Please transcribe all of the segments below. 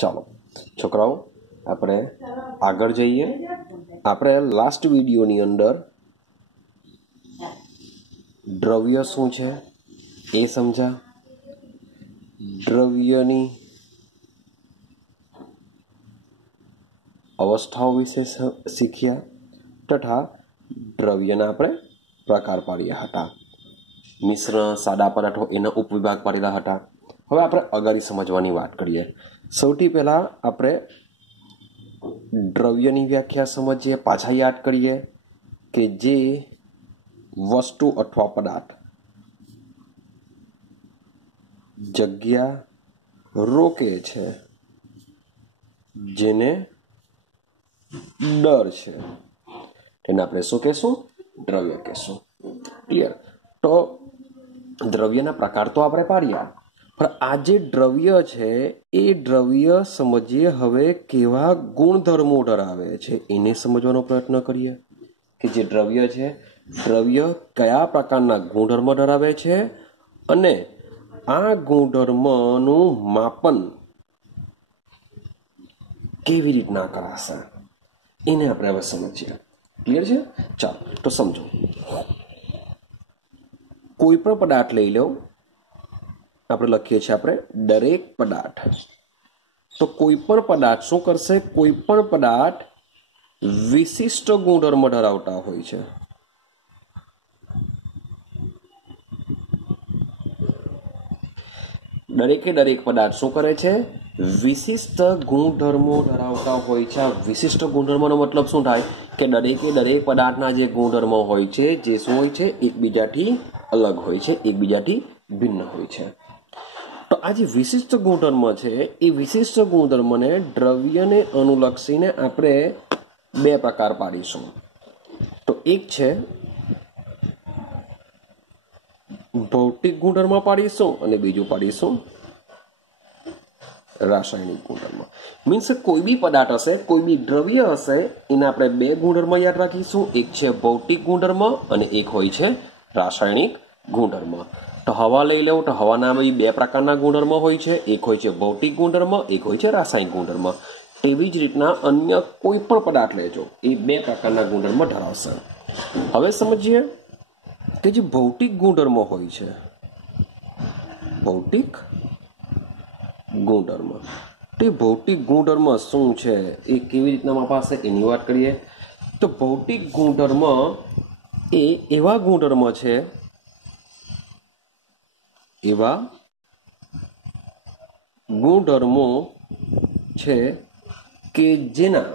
ચાલો છોકરાઓ આપણે આગળ જઈએ। આપણે લાસ્ટ વિડીયોની અંદર દ્રવ્ય શું છે એ સમજ્યા, દ્રવ્યની અવસ્થાઓ વિશે શીખ્યા તથા દ્રવ્યના આપણે પ્રકાર પાડ્યા હતા। મિશ્રણ, સાદા પદાર્થો એના ઉપવિભાગ પાડેલા હતા। હવે આપણે અગાડી સમજવાની વાત કરીએ। સૌથી પહેલા આપણે દ્રવ્યની વ્યાખ્યા સમજીએ, પાછા યાદ કરીએ કે જે વસ્તુ અથવા પદાર્થ જગ્યા રોકે છે, જેને દર છે, તેને આપણે શું કહેશું? દ્રવ્ય કહેશું। ક્લિયર? તો દ્રવ્યના પ્રકાર તો આપણે પાડ્યા, પણ આ જે દ્રવ્ય છે એ દ્રવ્ય સમજીએ હવે કેવા ગુણધર્મો ધરાવે છે એને સમજવાનો પ્રયત્ન કરીએ કે જે દ્રવ્ય છે, દ્રવ્ય કયા પ્રકારના ગુણધર્મ ધરાવે છે અને આ ગુણધર્મનું માપન કેવી રીતના કરાશે એને આપણે હવે સમજીએ। ક્લિયર છે? ચાલો તો સમજો। કોઈ પણ પદાર્થ લઈ લો, આપણે લખીએ છીએ આપણે દરેક પદાર્થ। તો કોઈ પણ પદાર્થ શું કરશે? કોઈ પણ પદાર્થ વિશિષ્ટ ગુણધર્મ ધરાવતા હોય છે। દરેકે દરેક પદાર્થ શું કરે છે? વિશિષ્ટ ગુણધર્મો ધરાવતા હોય છે। આ વિશિષ્ટ ગુણધર્મનો મતલબ શું થાય કે દરેકે દરેક પદાર્થના જે ગુણધર્મો હોય છે, જે શું હોય છે? એકબીજાથી અલગ હોય છે, એકબીજાથી ભિન્ન હોય છે। તો આ જે વિશિષ્ટ ગુણધર્મ છે એ વિશિષ્ટ ગુણધર્મને દ્રવ્યને અનુલક્ષીને આપણે બે પ્રકાર પાડીશું। તો એક છે ભૌતિક ગુણધર્મ પાડીશું અને બીજું પાડીશું રાસાયણિક ગુણધર્મ। મીન્સ કોઈ બી પદાર્થ હશે, કોઈ બી દ્રવ્ય હશે, એના આપણે બે ગુણધર્મ યાદ રાખીશું। એક છે ભૌતિક ગુણધર્મ અને એક હોય છે રાસાયણિક ગુણધર્મ। તો હવા લઈ લેવું તો હવાના બે પ્રકારના ગુણધર્મ હોય છે, એક હોય છે ભૌતિક ગુણધર્મ, એક હોય છે રાસાયણિક ગુણધર્મ। તેવી જ રીતના અન્ય કોઈ પણ પદાર્થ લેજો, એ બે પ્રકારના ગુણધર્મ ધરાવશે। હવે સમજીએ કે જે ભૌતિક ગુણધર્મ હોય છે, ભૌતિક ગુણધર્મ, તે ભૌતિક ગુણધર્મ શું છે, એ કેવી રીતના મપાશે એની વાત કરીએ। તો ભૌતિક ગુણધર્મ એ એવા ગુણધર્મ છે, એવા ગુણધર્મો છે કે જેના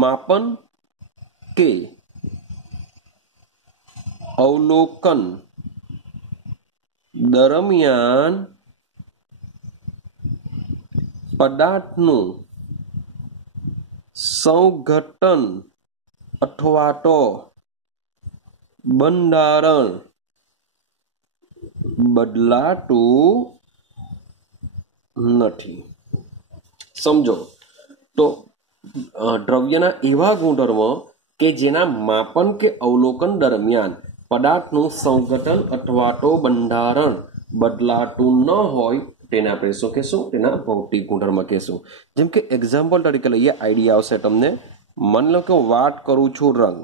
માપન કે અવલોકન દરમિયાન પદાર્થનું સંઘટન અથવા તો બંધારણ બદલાતું નથી। સમજો તો દ્રવ્યના એવા ગુણધર્મો કે જેના માપન કે અવલોકન દરમિયાન પદાર્થનું સંઘટન અથવા તો બંધારણ બદલાતું ન હોય તેને આપણે શું કહેશું? તેના ભૌતિક ગુણધર્મ કહેશું। જેમ કે એક્ઝામ્પલ તરીકે લઈએ, આઈડિયા આવશે તમને। માની લો કે હું વાત કરું છું રંગ।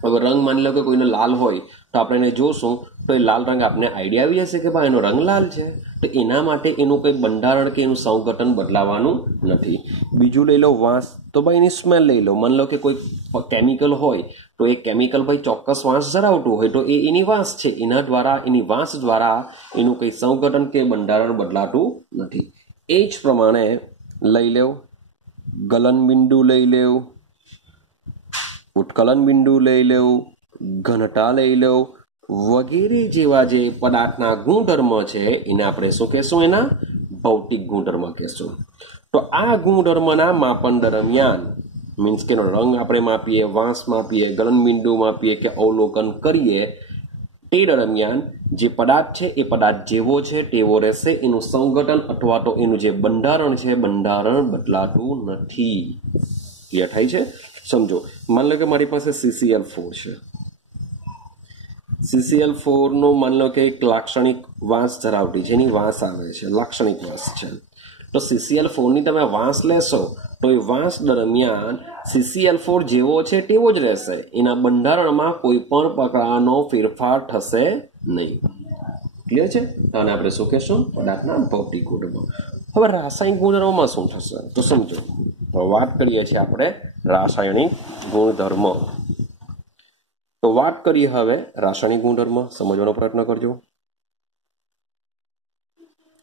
હવે રંગ માની લો કે કોઈનો લાલ હોય તો આપણે એને જોશું તો એ લાલ રંગ આપણે આઈડિયા આવી જશે કે ભાઈ એનો રંગ લાલ છે। તો એના માટે એનું કંઈ બંધારણ કે એનું સંઘટન બદલાવાનું નથી। બીજું લઈ લો વાંસ, તો ભાઈ એની સ્મેલ લઈ લો। માની લો કે કોઈ કેમિકલ હોય તો એ કેમિકલ ભાઈ ચોક્કસ વાંસ ધરાવતું હોય તો એ એની વાંસ છે, એની વાંસ દ્વારા એનું કંઈ સંઘટન કે બંધારણ બદલાતું નથી। એ જ પ્રમાણે લઈ લેવ ગલનબિંદુ લઈ લેવ, ઉત્કલન બિંદુ લઈ લેવું, ઘનતા લઈ લેવું વગેરે જેવા જે પદાર્થના ગુણધર્મ છે એને આપણે શું કહેશું? એના ભૌતિક ગુણધર્મ કહેશું। તો આ ગુણધર્મના માપન દરમિયાન મીન્સ કે રંગ આપણે માપીએ, વાંસ માપીએ, ગલનબિંદુ માપીએ કે અવલોકન કરીએ, તે દરમિયાન જે પદાર્થ છે એ પદાર્થ જેવો છે તેવો રહેશે, એનું સંઘટન અથવા તો એનું જે બંધારણ છે બંધારણ બદલાતું નથી। ક્લિયર થાય છે? સમજો, માની લો કે મારી પાસે CCl4 છે। CCl4 નો માની લો કે એક લાક્ષણિક વાંસ ધરાવતી જેની વાંસ આવે છે, લાક્ષણિક વાંસ છે, તો CCl4 ની તમે વાંસ લેશો તો એ વાંસ દરમિયાન CCl4 જેવો છે તેવો જ રહેશે, એના બંધારણમાં કોઈ પણ પ્રકારનો ફેરફાર થશે નહીં. ક્લિયર છે? આને આપણે શું કહેશું? પદાર્થના ભૌતિક ગુણધર્મો. હવે રાસાયણિક ગુણધર્મોમાં શું થશે તો સમજો. વાત કરીએ છીએ આપણે રાસાયણિક ગુણધર્મ. તો વાત કરીએ હવે રાસાયણિક ગુણધર્મ, સમજવાનો પ્રયત્ન કરજો.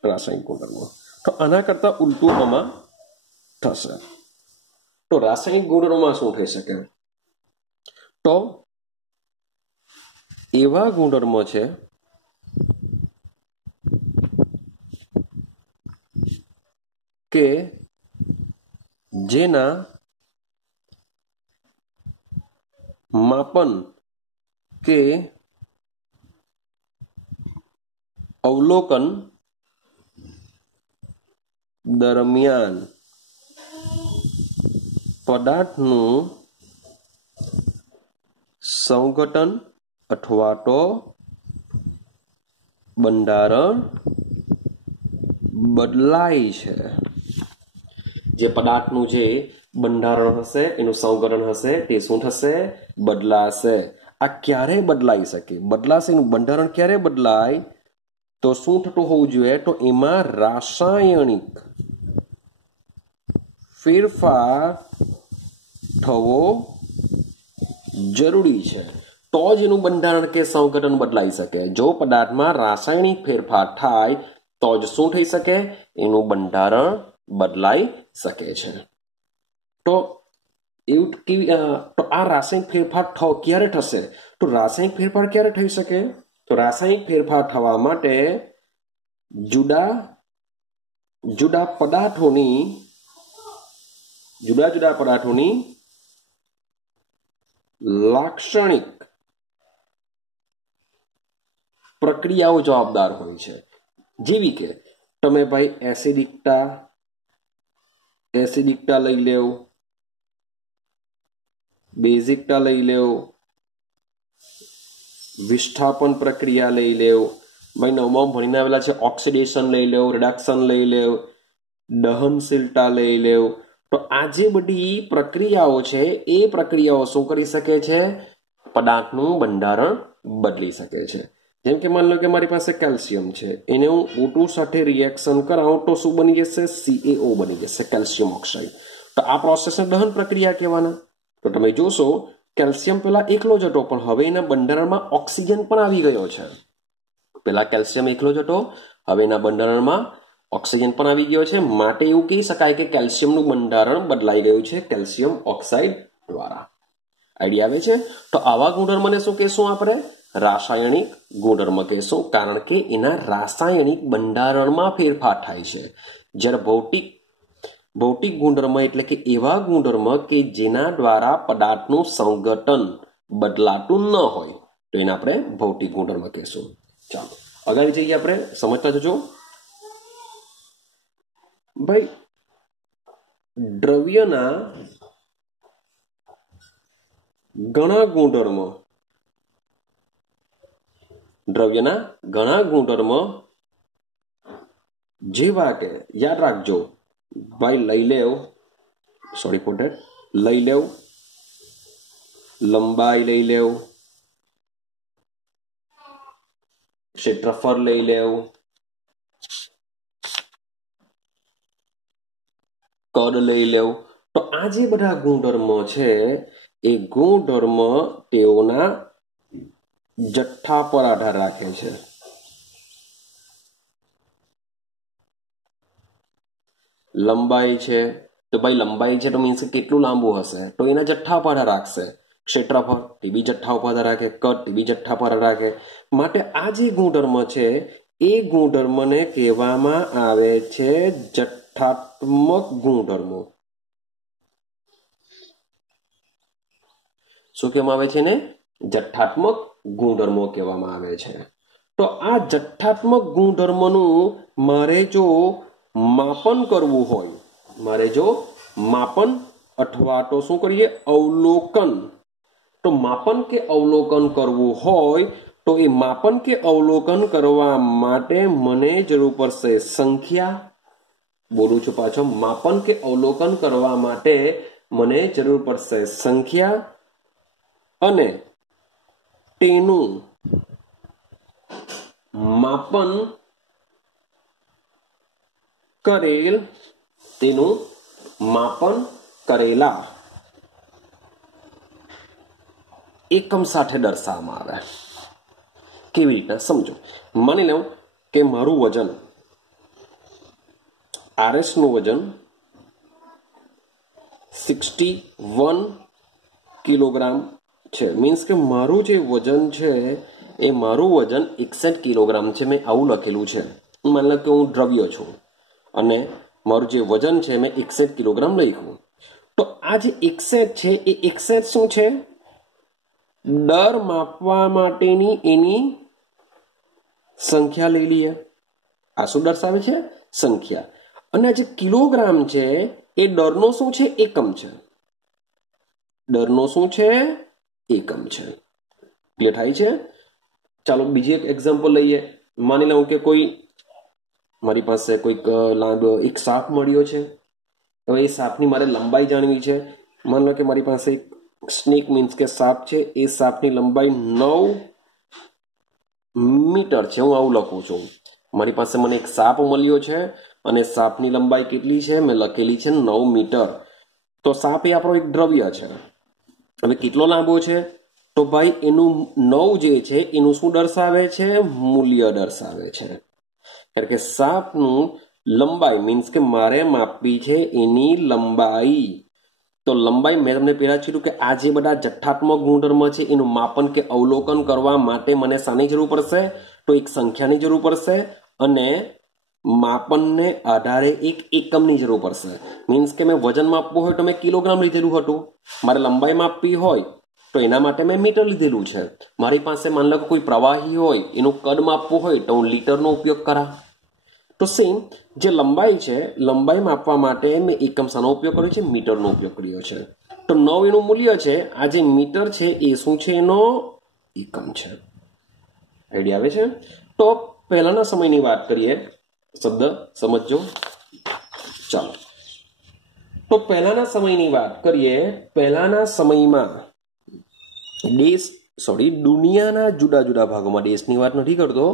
રાસાયણિક ગુણધર્મ તો આના કરતા ઉલટું આમાં થશે. તો રાસાયણિક ગુણધર્મમાં શું થઈ શકે? તો એવા ગુણધર્મો છે કે જેના માપન કે અવલોકન દરમિયાન પદાર્થનું સંઘટન અથવા તો બંધારણ બદલાય છે. જે પદાર્થનું જે બંધારણ હશે, એનું સંઘટન હશે, તે શું થશે? બદલાશે. આ ક્યારે બદલાઈ શકે? બદલાશે, એનું બંધારણ ક્યારે બદલાય? તો શું થતું હોવું જોઈએ? તો એમાં રાસાયણિક ફેરફાર થવો જરૂરી છે, તો જ એનું બંધારણ કે સંઘટન બદલાઈ શકે. જો પદાર્થમાં રાસાયણિક ફેરફાર થાય તો જ શું થઈ શકે? એનું બંધારણ બદલાઈ શકે છે. તો એવું તો આ રાસાયણિક ફેરફાર ક્યારે થશે? તો રાસાયણિક ફેરફાર ક્યારે થઈ શકે? તો રાસાયણિક ફેરફાર થવા માટે જુદા જુદા પદાર્થોની લાક્ષણિક પ્રક્રિયાઓ જવાબદાર હોય છે. જેવી કે તમે ભાઈ એસિડિકતા લઈ લેવ, બેઝિકતા લઈ લેવ, વિસ્થાપન પ્રક્રિયા લઈ લેવ, ભાઈ નવમાં ભણીને આવેલા છે ઓક્સિડેશન લઈ લેવ, રિડક્શન લઈ લેવ, દહનશીલતા લઈ લેવ. તો આ જે બધી પ્રક્રિયાઓ છે એ પ્રક્રિયાઓ શું કરી શકે છે? પદાર્થનું બંધારણ બદલી શકે છે. જેમ કે માની લો કે મારી પાસે કેલ્શિયમ છે, એને હું O2 સાથે રિએક્શન કરાવું તો શું બની જશે? CaO બની જશે, કેલ્શિયમ ઓક્સાઇડ. તો આ પ્રોસેસને દહન પ્રક્રિયા કહેવાના. તો તમે જોશો કેલ્શિયમ પેલા એકલો જ હતો, પણ હવે એના બંધારણમાં ઓક્સિજન પણ આવી ગયો છે. પેલા કેલ્શિયમ એકલો જ હતો, હવે એના બંધારણમાં ઓક્સિજન પણ આવી ગયો છે. માટે એવું કહી શકાય કે કેલ્શિયમનું બંધારણ બદલાઈ ગયું છે કેલ્શિયમ ઓક્સાઇડ દ્વારા. આઈડિયા આવે છે? તો આવા ગુણધર્મને શું કહેશું આપણે? રાસાયણિક ગુણધર્મ કહેશું, કારણ કે એના રાસાયણિક બંધારણમાં ફેરફાર થાય છે. જ્યારે ભૌતિક ગુણધર્મ એટલે કે એવા ગુણધર્મ કે જેના દ્વારા પદાર્થનું સંઘટન બદલાતું ન હોય, તો એને આપણે ભૌતિક ગુણધર્મ કહેશું. ચાલો આગળ જઈએ, આપણે સમજતા જજો. ભાઈ દ્રવ્યના ઘણા ગુણધર્મો જેવા કે યાદ રાખજો ભાઈ, લઈ લેવ, લંબાઈ લઈ લેવ, ક્ષેત્રફળ લઈ લેવ, કદ લઈ લેવ. તો આ જે બધા ગુણધર્મો છે એ ગુણધર્મ તેઓના જથ્થા પર આધાર રાખે છે. લંબાઈ છે તો ભાઈ લંબાઈ છે તો મીન્સ કેટલું લાંબુ હશે, તો એના જથ્થા પર આધાર રાખશે. ક્ષેત્રફળ તે બી જથ્થા પર આધાર રાખે, કદ તે બી જથ્થા પર આધાર રાખે. માટે આ જે ગુણધર્મ છે એ ગુણધર્મને કહેવામાં આવે છે જથ્થાત્મક ગુણધર્મો. શું કહેવામાં આવે છે ને? જથ્થાત્મક ગુણધર્મો કહેવામાં આવે છે. તો આ જથ્થાત્મક ગુણધર્મનું મારે જો માપન કરવું હોય, અથવા તો શું કરીએ? અવલોકન. તો માપન કે અવલોકન કરવું હોય तो ये मापन के अवलोकन करवा माटे मने जरूर पड़शे संख्या। बोलू छुं पाछो, मापन के अवलोकन करवा माटे मने जरूर पड़शे संख्या अने तेनुं मापन करेल, तेनुं मापन करेला एकम साथे दर्शाववामां आवे। केवी रीते समझो, मानी लो के मारू वजन RS નું વજન 61 કિલોગ્રામ છે। મીન્સ કે મારું જે વજન છે એ મારું વજન 61 કિલોગ્રામ છે। મેં આવું લખેલું છે। માની લો કે હું દ્રવ્ય છું અને મારું જે વજન છે મેં 61 કિલોગ્રામ લખ્યું। તો આ જે 61 છે એ 61 શું છે? દર માપવા માટેની એની સંખ્યા લઈ લઈએ। આ શું દર્શાવે છે? સંખ્યા। અને આ જે કિલોગ્રામ છે એ દરનો શું છે? એકમ છે। દરનો શું છે? એકમ છે। ક્લિયર થાય છે? ચાલો બીજી એક એક્ઝામ્પલ લઈએ। માની લઉં કે કોઈ મારી પાસે કોઈક લાંબો એક સાપ મળ્યો છે। હવે એ સાપની મારે લંબાઈ જાણવી છે। માની લો કે મારી પાસે એક સ્નેક મીન્સ કે સાપ છે, એ સાપની લંબાઈ 9 મીટર છે। હું આવું લખું છું। મારી પાસે મને એક સાપ મળ્યો છે અને સાપની લંબાઈ કેટલી છે? મેં લખેલી છે 9 મીટર। તો સાપ એ આપણો એક દ્રવ્ય છે। હવે કેટલો લાંબો છે? તો ભાઈ એનું 9 જે છે એનું શું દર્શાવે છે? મૂલ્ય દર્શાવે છે। કારણ કે સાપનું લંબાઈ મીન્સ કે મારે માપવી છે એની લંબાઈ। તો લંબાઈ મેં તમને પહેલા કીધું કે આ જે બધા જથ્થાત્મક ગુણધર્મ છે એનું માપન કે અવલોકન કરવા માટે મને શાની જરૂર પડશે? તો એક સંખ્યાની જરૂર પડશે અને માપનને આધારે એક એકમની જરૂર પડશે। મીન્સ કે મેં વજન માપવું હોય તો મેં કિલોગ્રામ લીધેલું હતું, મારે લંબાઈ માપવી હોય તો એના માટે મેં મીટર લીધેલું છે। મારી પાસે માની લો કે કોઈ પ્રવાહી હોય એનું કદ માપવું હોય તો હું લીટરનો ઉપયોગ કરા। તો સેમ જે લંબાઈ છે, લંબાઈ માપવા માટે મેં એકમ શાનો ઉપયોગ કર્યો છે? મીટરનો ઉપયોગ કર્યો છે। તો 9 એનું મૂલ્ય છે। આ જે મીટર છે એ શું છે? એનો એકમ છે। આઈડિયા આવે છે? તો પહેલાના સમયની વાત કરીએ, શબ્દ સમજો। ચાલો, તો પહેલાના સમયની વાત કરીએ। પહેલાના સમયમાં દુનિયાના જુદા જુદા ભાગોમાં, દેશની વાત નથી કરતો,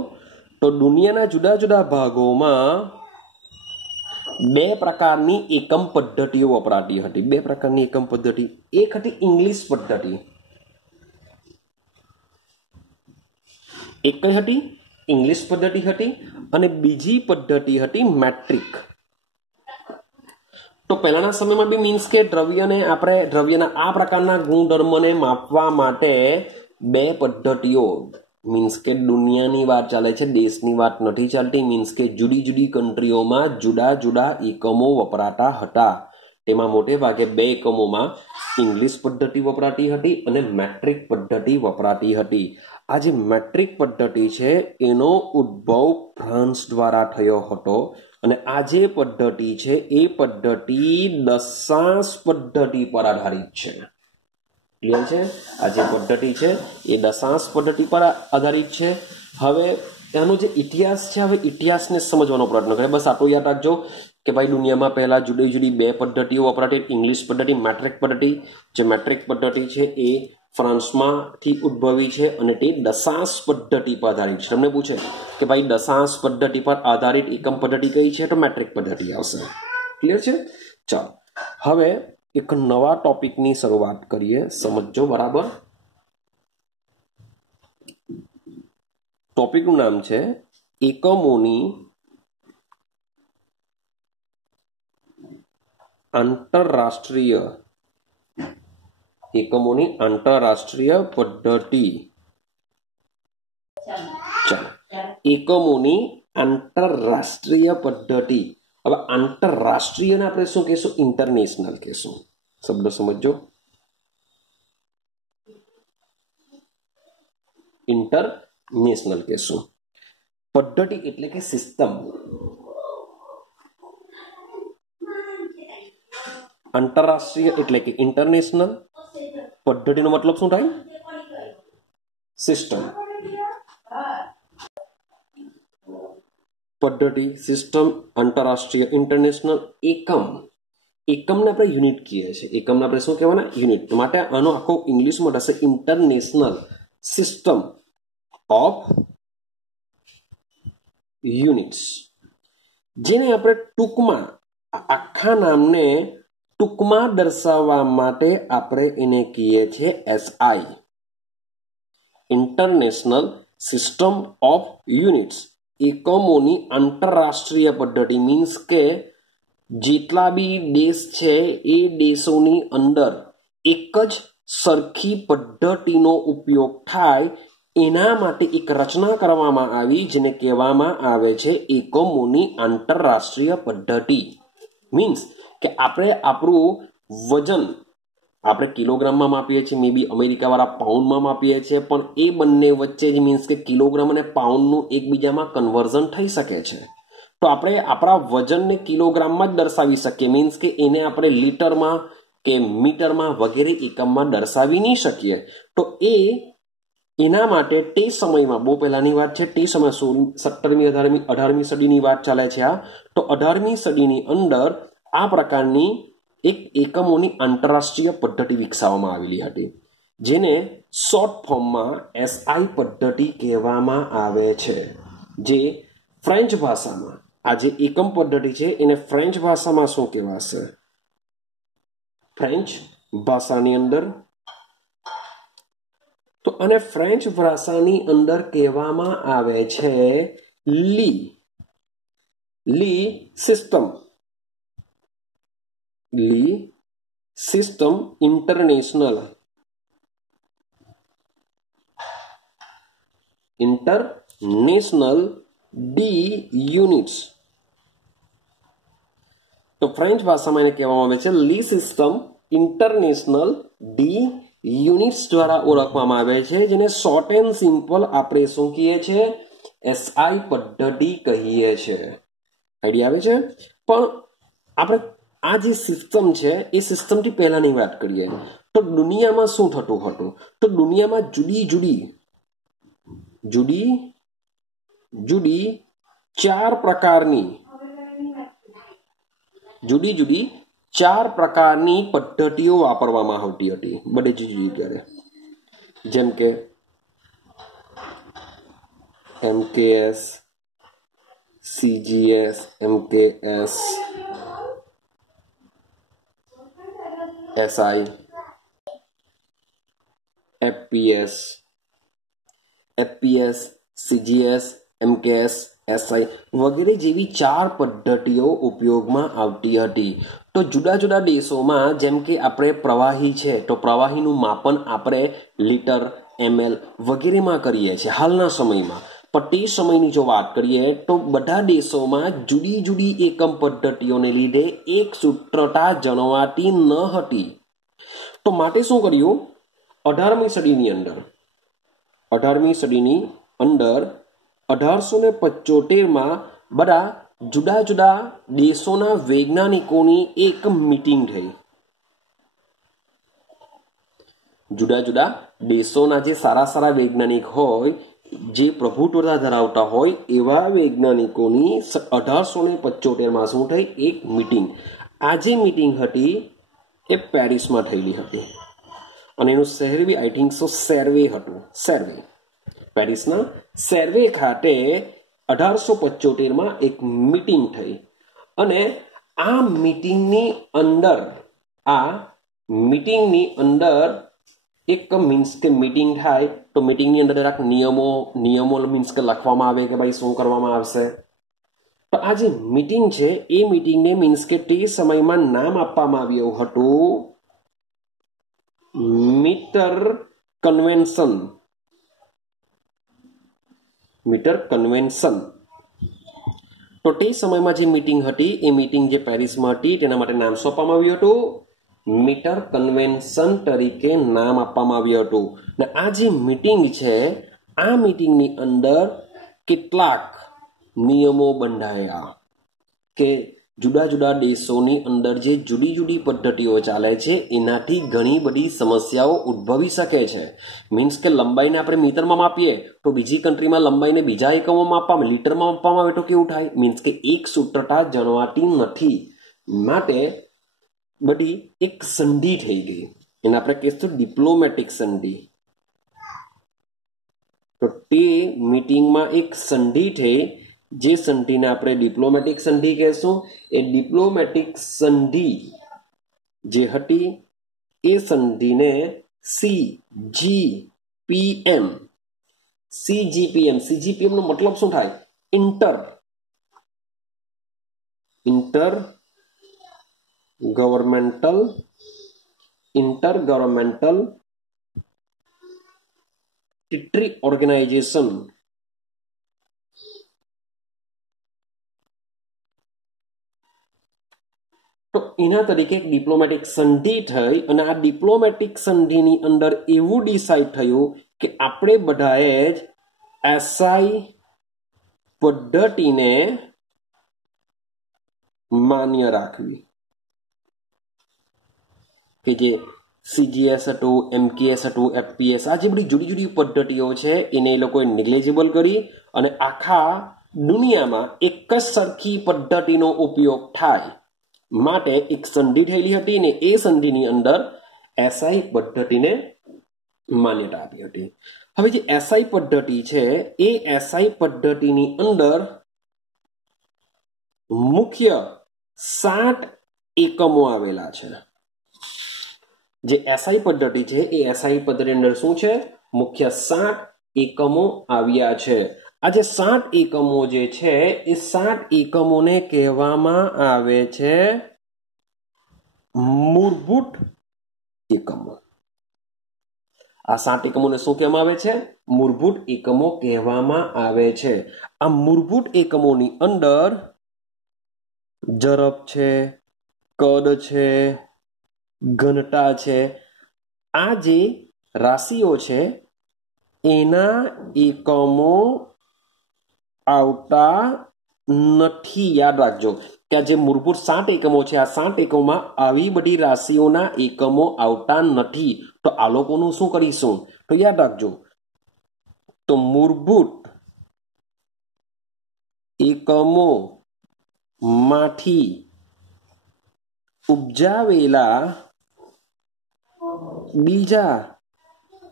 તો દુનિયાના જુદા જુદા ભાગોમાં બે પ્રકારની એકમ પદ્ધતિઓ વપરાતી હતી। બે પ્રકારની એકમ પદ્ધતિ, એક હતી ઇંગ્લિશ પદ્ધતિ, એક કઈ હતી? ઇંગ્લિશ પદ્ધતિ હતી અને બીજી પદ્ધતિ હતી મેટ્રિક। તો પહેલાના સમયમાં બી મીન્સ કે દ્રવ્યના આ પ્રકારના ગુણધર્મને માપવા માટે બે પદ્ધતિઓ, મીન્સ કે દુનિયાની વાત ચાલે છે, દેશની વાત નથી ચાલતી। મીન્સ કે જુદી જુદી કન્ટ્રીઓમાં જુદા જુદા એકમો વપરાતા હતા। તેમાં મોટે ભાગે બે એકમોમાં ઇંગ્લિશ પદ્ધતિ વપરાતી હતી અને મેટ્રિક પદ્ધતિ વપરાતી હતી। આ જે મેટ્રિક પદ્ધતિ છે એનો ઉદ્ભવ ફ્રાન્સ દ્વારા થયો હતો અને આ જે પદ્ધતિ છે એ પદ્ધતિ દશાંશ પદ્ધતિ પર આધારિત છે। ક્લિયર છે? આ જે પદ્ધતિ છે એ દશાંશ પદ્ધતિ પર આધારિત છે। હવે એનો જે ઇતિહાસ છે, હવે ઇતિહાસને સમજવાનો પ્રયત્ન કરે। બસ આટલું યાદ રાખજો કે ભાઈ દુનિયામાં પહેલા જુદી જુદી બે પદ્ધતિઓ વપરાતી, ઇંગ્લિશ પદ્ધતિ, મેટ્રિક પદ્ધતિ। જે મેટ્રિક પદ્ધતિ છે એ ફ્રાન્સમાંથી ઉદ્ભવી છે અને તે દશાંશ પદ્ધતિ પર આધારિત છે। તમને પૂછે કે ભાઈ દશાંશ પદ્ધતિ પર આધારિત એકમ પદ્ધતિ કઈ છે? તો મેટ્રિક પદ્ધતિ આવશે। ક્લિયર છે? ચાલો, હવે એક નવા ટોપિકની શરૂઆત કરીએ, સમજો બરાબર। ટોપિકનું નામ છે એકમોની આંતરરાષ્ટ્રીય પદ્ધતિ। ચાલો, એકમોની આંતરરાષ્ટ્રીય પદ્ધતિ। હવે આંતરરાષ્ટ્રીયને આપણે શું કહેશું? ઇન્ટરનેશનલ કહેશું। શબ્દ સમજો, ઇન્ટરનેશનલ કહેશું। પદ્ધતિ એટલે કે સિસ્ટમ, આંતરરાષ્ટ્રીય એટલે કે ઇન્ટરનેશનલ, પદ્ધતિનો મતલબ શું થાય? સિસ્ટમ। પદ્ધતિ, સિસ્ટમ, આંતરરાષ્ટ્રીય ઇન્ટરનેશનલ, એકમ. એકમને આપણે યુનિટ કહીએ છીએ. એકમને આપણે શું કહેવાના? યુનિટ. માટે આનો આખો ઇંગ્લિશમાં થશે ઇન્ટરનેશનલ સિસ્ટમ ઓફ યુનિટ્સ, જેને આપણે ટૂંકમાં આખા નામને ટૂંકમાં દર્શાવવા માટે આપણે એને કહીએ છીએ SI, international system of units. એકમોની આંતરરાષ્ટ્રીય પદ્ધતિ મીન્સ કે જેટલા બી દેશ છે એ દેશોની અંદર એક જ સરખી પદ્ધતિનો ઉપયોગ થાય એના માટે એક રચના કરવામાં આવી, જેને કહેવામાં આવે છે એકમોની આંતરરાષ્ટ્રીય પદ્ધતિ. મીન્સ કે આપણે આપણું વજન આપણે કિલોગ્રામમાં માપીએ છીએ, મે બી અમેરિકાવાળા પાઉન્ડમાં માપીએ છીએ, પણ એ બંને વચ્ચે જ મીન્સ કે કિલોગ્રામ અને પાઉન્ડનું એકબીજામાં કન્વર્ઝન થઈ શકે છે. તો આપણે આપણા વજનને કિલોગ્રામમાં જ દર્શાવી શકીએ, મીન્સ કે એને આપણે લીટરમાં કે મીટરમાં વગેરે એકમમાં દર્શાવી નહીં શકીએ. તો એના માટે તે સમયમાં, બહુ પહેલાની વાત છે, તે સમય 17મી 18મી સદીની વાત ચાલે છે આ. તો 18મી સદીની અંદર આ પ્રકારની એક એકમોની આંતરરાષ્ટ્રીય પદ્ધતિ વિકસાવવામાં આવેલી હતી, જેને શોર્ટ ફોર્મમાં SI પદ્ધતિ કહેવામાં આવે છે. જે ફ્રેન્ચ ભાષામાં આ જે એકમ પદ્ધતિ છે એને ફ્રેન્ચ ભાષામાં શું કહેવાશે? ફ્રેન્ચ ભાષાની અંદર તો અને ફ્રેન્ચ ભાષાની અંદર કહેવામાં આવે છે લી સિસ્ટમ ઇન્ટરનેશનલ ડી યુનિટ્સ. તો ફ્રેન્ચ ભાષામાં એને કહેવામાં આવે છે લી સિસ્ટમ ઇન્ટરનેશનલ ડી યુનિટ્સ દ્વારા ઓળખવામાં આવે છે, જેને શોર્ટ એન્ડ સિમ્પલ આપણે શું કહીએ છીએ? SI પદ્ધતિ કહીએ છીએ. આઈડિયા આવે છે? પણ આપણે આ જે સિસ્ટમ છે એ સિસ્ટમથી પહેલાની વાત કરીએ તો દુનિયામાં શું થતું હતું? તો દુનિયામાં જુદી જુદી ચાર પ્રકારની પદ્ધતિઓ વાપરવામાં આવતી હતી બધી જુદી જગ્યાએ. જેમ કે MKS, CGS, MKS, SI, FPS, CGS, MKS, SI વગેરે જેવી ચાર પદ્ધતિઓ ઉપયોગમાં આવતી હતી. તો જુદા જુદા દેશોમાં જેમ કે આપણે પ્રવાહી છે તો પ્રવાહીનું માપન આપણે લીટર, ml વગેરેમાં કરીએ છીએ હાલના સમયમાં. પણ તે સમયની જો વાત કરીએ તો બધા દેશોમાં જુદી જુદી એકમ પદ્ધતિઓને લીધે એક સૂત્રતા જળવાતી ન હતી. તો માટે શું કર્યું? 18મી સદીની અંદર 1875માં બધા જુદા જુદા દેશોના વૈજ્ઞાનિકોની એક મીટિંગ થઈ. જુદા જુદા દેશોના જે સારા વૈજ્ઞાનિક હોય, જે પ્રભુત્વતા ધરાવતા હોય એવા વૈજ્ઞાનિકોની 1875માં શું થઈ? એક મીટિંગ. આ જે મીટિંગ હતી એ પેરિસમાં થયેલી હતી અને એનું શહેર બી આઈ થિંક સો સેર્વે હતું. પેરિસના સેર્વે ખાતે 1875માં એક મીટિંગ થઈ અને આ મીટિંગની અંદર એક મીન્સ કે મીટિંગ થાય તો મીટિંગની અંદર જરાક નિયમો મીન્સ કે લખવામાં આવે કે ભાઈ શું કરવામાં આવશે. તો આ જે મીટિંગ છે એ મીટિંગને મીન્સ કે તે સમયમાં નામ આપવામાં આવ્યું હતું મીટર કન્વેન્શન. તો તે સમયમાં જે મીટિંગ હતી એ મીટિંગ જે પેરિસમાં હતી તેના માટે નામ સોંપવામાં આવ્યું હતું મીટર કન્વેન્શન તરીકે નામ આપવામાં આવ્યું હતું. ને આ જે મીટિંગ છે આ મીટિંગની અંદર કેટલાક નિયમો બંધાયા કે जुदा जुदा देशोनी अंदर जे जुदी जुदी पद्धतिओ चाले छे एनाथी घणी बधी समस्याओ उद्भवी शके छे। मीन्स के लंबाई ने आपणे मीटर में मापीए तो बीजी कंट्री में लंबाई ने बीजा एकमों मापवामां लीटर में मापवामां आवे तो केवुं थाय? मीन्स के एक सूत्रता जणवाती नथी, माटे बधी एक संधि थई गई, एने आपणे कहीशुं डिप्लोमेटिक संधि। तो ते मीटिंग में एक संधि थई, जे संधि ने आपणे डिप्लोमेटिक संधि कहेशुं। ए डिप्लोमेटिक संधि जे हती ए संधि ने CGPM नो मतलब शुं थाय? Inter governmental treaty organisation. तो एना तरीके एक डिप्लोमेटिक संधि थई अने आ डिप्लोमेटिक संधिनी अंदर एवुं डिसाइड थयुं के आपणे बधाए ज एसआई पद्धतिने मान्य राखवी के जे सीजीएस हतुं, एमकेएस हतुं, एफपीएस, आ जे बधी जुदी जुदी पद्धतिओ छे एने ए लोकोए नेग्लिजिबल करी अने आखा दुनियामां एक ज सरखी पद्धतिनो उपयोग थाय माटे एक संधि थयेली हती ने ए संधिनी अंदर एसआई पद्धतिने मान्यता आपी हती। हवे जे एसआई पद्धति छे ए एसआई पद्धतिनी अंदर मुख्य 60 एकमो आवेला छे। जे एसआई पद्धति छे ए एसआई पद्धति अंदर शुं छे? मुख्य 60 एकमो आव्या छे। आ जे 60 एकमो जे छे ए 60 एकमोने कहेवामां आवे छे मूलभूत एकमो। आ 60 एकमोने शुं कहेवामां आवे छे? मूलभूत एकमो कहेवामां आवे छे। आ मूलभूत एकमोनी अंदर झड़प छे, कद छे, घनता छे, आ जे राशिओ छे एना एकमो आवता नथी। याद राखजो के जे मूलभूत 60 एकमो छे आ 60 एकमोमां आवी बधी राशिओना एकमो आवता नथी। तो आ लोकोनुं शुं करीशुं? तो याद राखजो, तो मूलभूत एकमो मांथी उपजावेला बीजा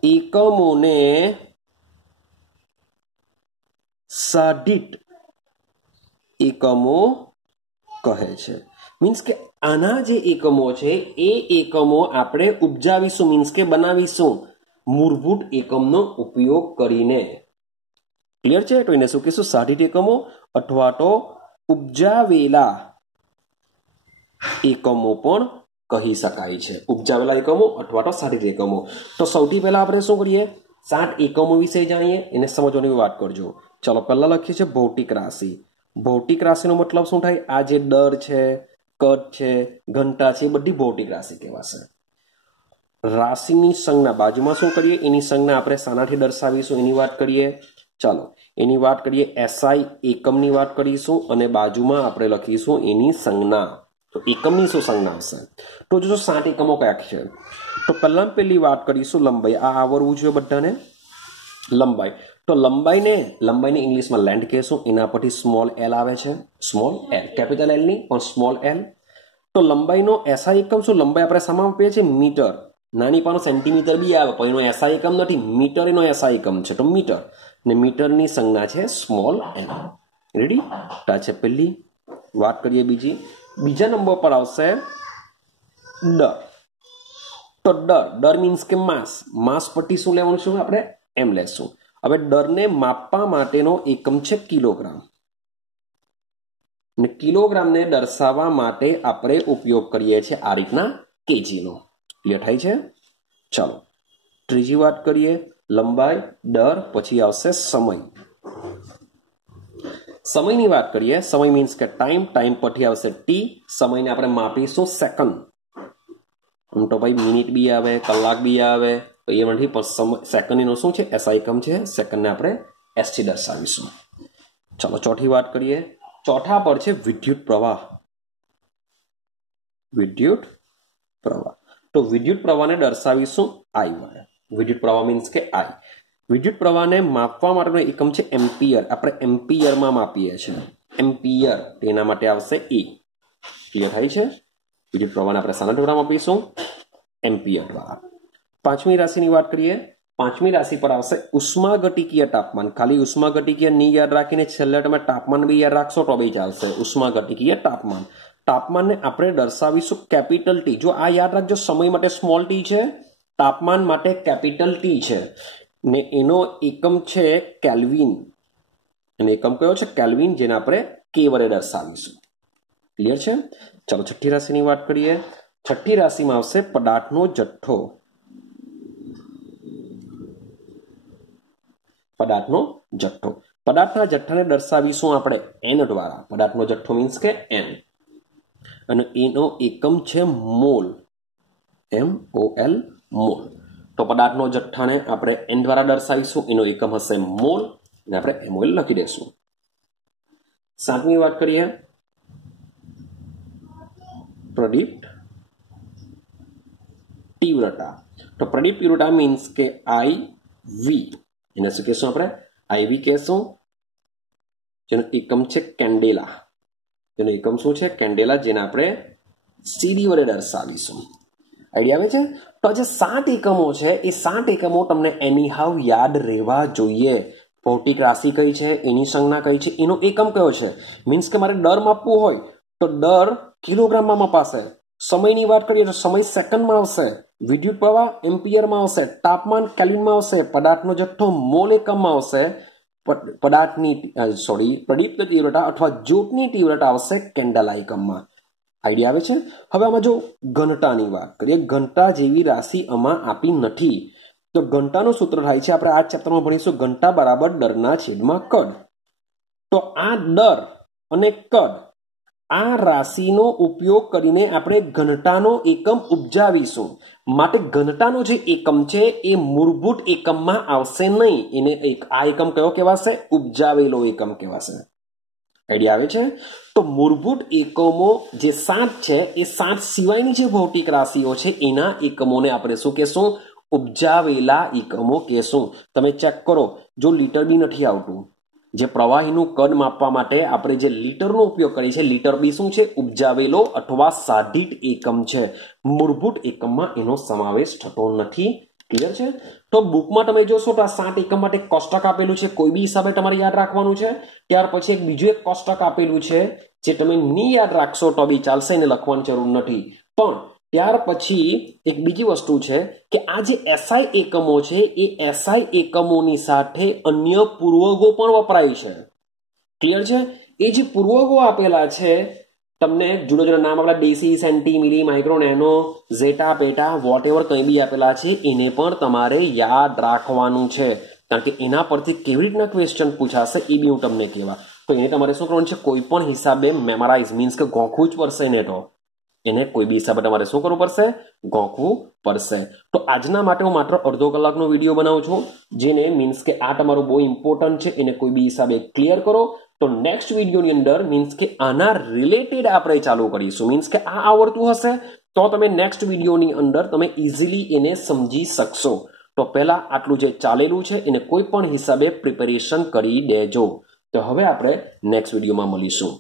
एकमोने साधित एकमो कहे छे। मीन्स के आना जे एकमो छे ए एकमो आपणे उपजावीशुं, मीन्स के बनावीशुं मूलभूत एकमनो उपयोग करीने। क्लियर छे? तो एने शुं कहीशुं? साधित एकमो अथवा तो उपजावेला एकमो पण कही शकाय छे। उपजावेला एकमो अथवा तो साधित एकमो। तो सौथी पहेला आपणे शुं करीए? 60 एकमो विषे जाणीए, एने समजवानी वात करजो। चलो पहेला लखीए छे भौतिक राशि। भौतिक राशिनो मतलब शुं थाय? आ जे दर छे, कद छे, घनता छे, बधी भौतिक राशि कहेवाशे। राशिनी संज्ञा बाजुमां शुं करीए? एनी संज्ञा आपणे शानाथी दर्शावीशुं एनी वात करीए। चलो एनी वात करीए। एसआई एकमनी वात करीशुं अने बाजुमां आपणे लखीशुं एनी संज्ञा। तो एकमनी शुं संज्ञा आवशे? तो जो 60 एकमो कया छे? तो पहेला पहेली वात करीशुं लंबाई। आ आवडवुं જોઈએ બધાને। लंबाई तो लंबाई ने इंग्लिश में लेंथ कहेशुं। एना परथी स्मॉल एल आवे छे। स्मॉल एल, कैपिटल एल नहीं पण स्मॉल एल। तो लंबाई नो एसआई एकम शुं? लंबाई आपणे शामां मापीए छे? मीटर। नानी पानो सेंटीमीटर बी आवे पण एनो एसआई एकम नथी, मीटर एनो एसआई एकम छे। तो मीटर ने मीटरनी संज्ञा छे स्मॉल एल। रेडी? ता छे पहेली वात करीए। बीजा नंबर पर आवशे दर। तो दर मीन्स के मास परथी शुं लेवानुं छे? आपणे एम लेशुं। हवे दरने मापवा माटेनो एकम छे किलोग्राम ने किलोग्राम ने दर्शाववा माटे आपणे उपयोग करीए छे आ रीतना केजी नो। क्लियर थाय छे? चलो त्रीजी वात करीए। लंबाई, दर, पछी आवशे समय। समयनी वात करीए। समय मीन्स के टाइम परथी आवशे टी। समयने आपणे मापीशुं सेकंड। आम तो भाई मिनिट बी आवे, कलाक बी आवे, तो ये नहीं पर सेकंड नो शुं छे? एसआई एकम छे। सेकंड ने आपणे एसटी दर्शावीशुं। चलो चौथी बात करिए। चौथा पर छे विद्युत प्रवाह। વિદ્યુત પ્રવાહ. તો વિદ્યુત પ્રવાહને દર્શાવીશું I વડે. વિદ્યુત પ્રવાહ મીન્સ કે I. વિદ્યુત પ્રવાહને માપવા માટેનો એકમ છે એમ્પિયર. આપણે એમ્પિયરમાં માપીએ છીએ. એમ્પિયર તેના માટે આવશે E. ક્લિયર થાય છે? વિદ્યુત પ્રવાહને આપણે શાના દ્વારા માપીશું? એમ્પિયર દ્વારા. પાંચમી રાશિની વાત કરીએ. પાંચમી રાશિ પર આવશે ઉષ્માગતિકીય તાપમાન. ખાલી ઉષ્માગતિકીય ની યાદ રાખીને છેલ્લે તમે તાપમાન બી યાદ રાખશો તો બી ચાલશે. ઉષ્માગતિકીય તાપમાન. તાપમાનને આપણે દર્શાવીશું કેપિટલ T. જો આ યાદ રાખજો, સમય માટે સ્મોલ t છે, તાપમાન માટે કેપિટલ T છે ને એનો એકમ છે કેલ્વિન. અને એકમ કયો છે? કેલ્વિન, જેને આપણે K વડે દર્શાવીશું. ક્લિયર છે? ચાલો છઠ્ઠી રાશિની વાત કરીએ. છઠ્ઠી રાશિમાં આવશે પદાર્થનો જથ્થો. પદાર્થનો જથ્થો. પદાર્થના જથ્થાને દર્શાવીશું આપણે N દ્વારા. પદાર્થનો જથ્થો મીન્સ કે N. અને એનો એકમ છે મોલ. MOL, mall. તો પદાર્થનો જથ્થાને આપણે N દ્વારા દર્શાવીશું. એનો એકમ હશે મોલ અને આપણે MOL લખી દઈશું. સાતમી વાત કરીએ. પ્રદીપ્ત તીવ્રતા. તો પ્રદીપ્ત તીવ્રતા મીન્સ કે IV. એને શું કહેશું આપણે? IV કહેશું. જેનો એકમ છે કેન્ડેલા. જેનો એકમ શું છે? કેન્ડેલા, જેને આપણે CD વડે દર્શાવીશું. આઈડિયા આવે છે? તો જે 7 એકમો છે એ 7 એકમો તમને એનીહાઉ યાદ રહેવા જોઈએ. ભૌતિક રાશિ કઈ છે, એની સંજ્ઞા કઈ છે, એનો એકમ કયો છે. મીન્સ કે મારે દર માપવું હોય તો દર કિલોગ્રામમાં મપાશે. સમયની વાત કરીએ તો સમય સેકન્ડમાં આવશે. વિદ્યુત પ્રવાહ એમ્પિયરમાં આવશે. તાપમાન કેલ્વિનમાં આવશે. પદાર્થનો જથ્થો મોલ એકમમાં આવશે. પ્રદીપ્ત તીવ્રતા અથવા જ્યોતની તીવ્રતા આવશે કેન્ડેલા એકમમાં. આઈડિયા આવે છે? હવે આમાં જો ઘનતાની વાત કરીએ. ઘનતા જેવી રાશિ આમાં આપી નથી. તો ઘનતાનું સૂત્ર થાય છે, આપણે આ ચેપ્ટરમાં ભણીશું, ઘનતા બરાબર દરના છેદમાં કદ. તો આ દર અને કદ, આ રાશિનો ઉપયોગ કરીને આપણે ઘનતાનો એકમ ઉપજાવીશું. માટે ઘનતાનો જે એકમ છે એ મૂળભૂત એકમમાં આવશે નહીં. એને આ એકમ કયો કહેવાશે? ઉપજાવેલો એકમ કહેવાશે. આઈડિયા આવે છે? તો મૂળભૂત એકમો જે 7 છે એ 7 સિવાયની જે ભૌતિક રાશિઓ છે એના એકમોને આપણે શું કહેશું? ઉપજાવેલા એકમો કહેશું. તમે ચેક કરો, જો લીટર બી નથી આવતું, જે પ્રવાહીનું કદ માપવા માટે આપણે જે લીટરનો ઉપયોગ કરીએ છીએ, લીટર બી શું છે? ઉપજાવેલો અથવા સાધિત એકમ છે. મૂળભૂત એકમમાં એનો સમાવેશ થતો નથી. ક્લિયર છે? તો બુકમાં તમે જોશો તો આ 7 એકમ માટે કોષ્ટક આપેલું છે. કોઈ બી હિસાબે તમારે યાદ રાખવાનું છે. ત્યાર પછી એક બીજું એક કોષ્ટક આપેલું છે, જે તમે નહીં યાદ રાખશો તો બી ચાલશે, એને લખવાની જરૂર નથી. પણ ત્યાર પછી એક બીજી વસ્તુ છે કે આ જે SI એકમો છે એ SI એકમોની સાથે અન્ય પૂર્વગો પણ વપરાય છે. ક્લિયર છે? એ જે પૂર્વગો આપેલા છે તમને જુદા જુદા નામ આપેલા, ડેસી, સેન્ટી, મિલી, માઇક્રો, નેનો, ઝેટા, પેટા, વોટ એવર કંઈ બી આપેલા છે, એને પણ તમારે યાદ રાખવાનું છે. કારણ કે એના પરથી કેવી રીતના ક્વેશ્ચન પૂછાશે એ બી હું તમને કહેવા. તો એને તમારે શું કરવાનું છે? કોઈ પણ હિસાબે મેમરાઇઝ, મીન્સ કે ગોખવું જ પડશે ને. તો એને કોઈ બી હિસાબે તમારે શું કરવું પડશે? ગોખવું પડશે. તો આજના માટે હું માત્ર અડધો કલાકનો વિડીયો બનાવું છું, જેને મીન્સ કે આ તમારું બહુ ઇમ્પોર્ટન્ટ છે. એને કોઈ બી હિસાબે ક્લિયર કરો. તો નેક્સ્ટ વિડીયોની અંદર મીન્સ કે આના રિલેટેડ આપણે ચાલુ કરીશું. મીન્સ કે આ આવડતું હશે તો તમે નેક્સ્ટ વિડીયોની અંદર તમે ઇઝીલી એને સમજી શકશો. તો પહેલા આટલું જે ચાલેલું છે એને કોઈ પણ હિસાબે પ્રિપેરેશન કરી દેજો. તો હવે આપણે નેક્સ્ટ વિડીયોમાં મળીશું.